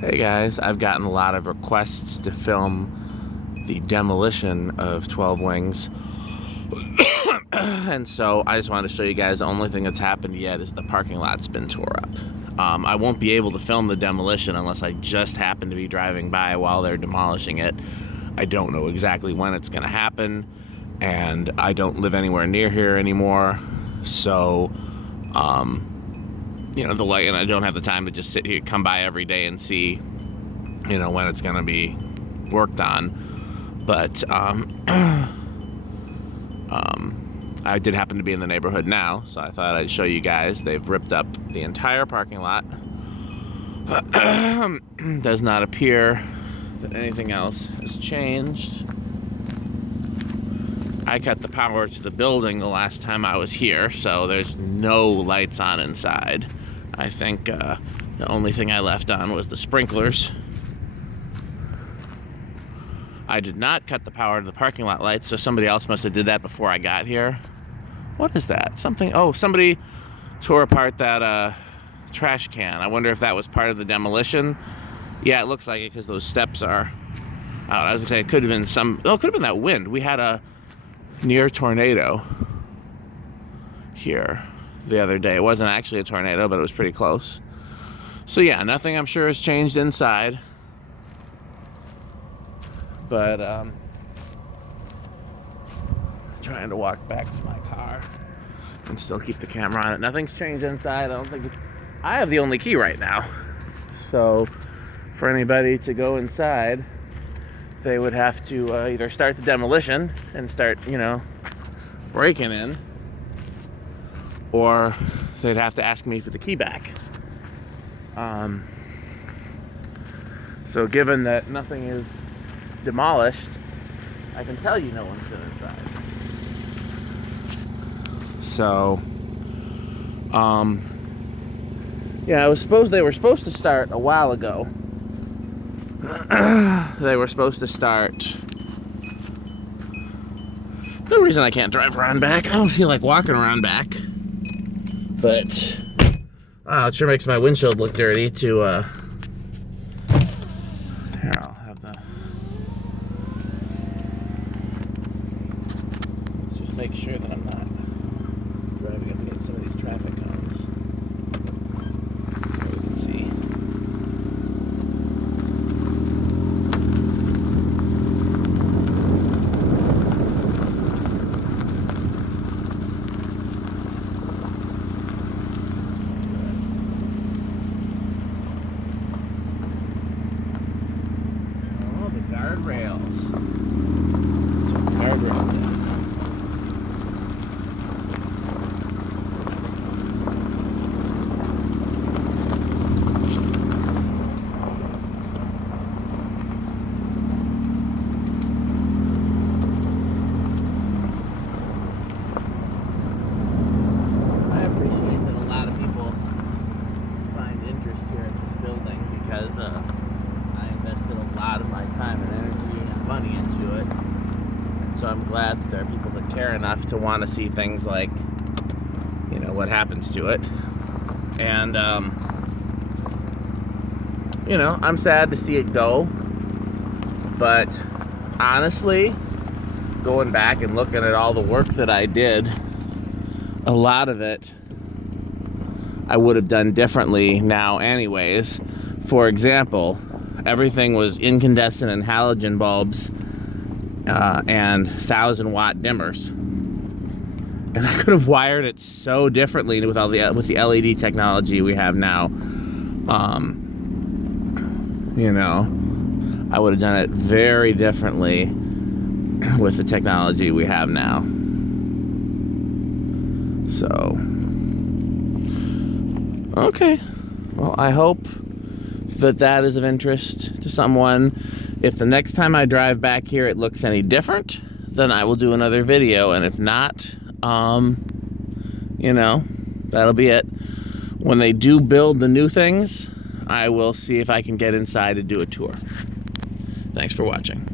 Hey guys, I've gotten a lot of requests to film the demolition of 12 Wings. And so I just wanted to show you guys the only thing that's happened yet is the parking lot's been tore up. I won't be able to film the demolition unless I just happen to be driving by while they're demolishing it. I don't know exactly when it's going to happen, and I don't live anywhere near here anymore. So, you know, and I don't have the time to just sit here, come by every day and see, you know, when it's going to be worked on. But, I did happen to be in the neighborhood now, so I thought I'd show you guys. They've ripped up the entire parking lot. Does not appear that anything else has changed. I cut the power to the building the last time I was here, so there's no lights on inside. I think the only thing I left on was the sprinklers. I did not cut the power to the parking lot lights, so somebody else must have did that before I got here. What is that? Somebody tore apart that trash can. I wonder if that was part of the demolition. Yeah, it looks like it because those steps are out. I was gonna say it could have been it could have been that wind. We had a near tornado here the other day. It wasn't actually a tornado, but it was pretty close. So yeah, nothing I'm sure has changed inside. But trying to walk back to my car and still keep the camera on it. Nothing's changed inside. I have the only key right now. So for anybody to go inside, they would have to either start the demolition and start, you know, breaking in, or they'd have to ask me for the key back. So given that nothing is demolished, I can tell you no one's been inside. So, yeah, they were supposed to start a while ago. They were supposed to start. No reason I can't drive around back. I don't feel like walking around back. But, it sure makes my windshield look dirty to, here, I'll have the... Let's just make sure that I'm not driving up against some of these traffic cones. So we can see. Oh, the guardrails. Guardrails down. I invested a lot of my time and energy and money into it. And so I'm glad that there are people that care enough to want to see things like, you know, what happens to it. And, you know, I'm sad to see it go. But honestly, going back and looking at all the work that I did, a lot of it I would have done differently now anyways. For example, everything was incandescent and halogen bulbs and 1,000-watt dimmers. And I could have wired it so differently with the LED technology we have now. You know, I would have done it very differently with the technology we have now. So, okay. Well, I hope that is of interest to someone. If the next time I drive back here it looks any different, then I will do another video, and if not, you know, that'll be it. When they do build the new things, I will see if I can get inside and do a tour. Thanks for watching.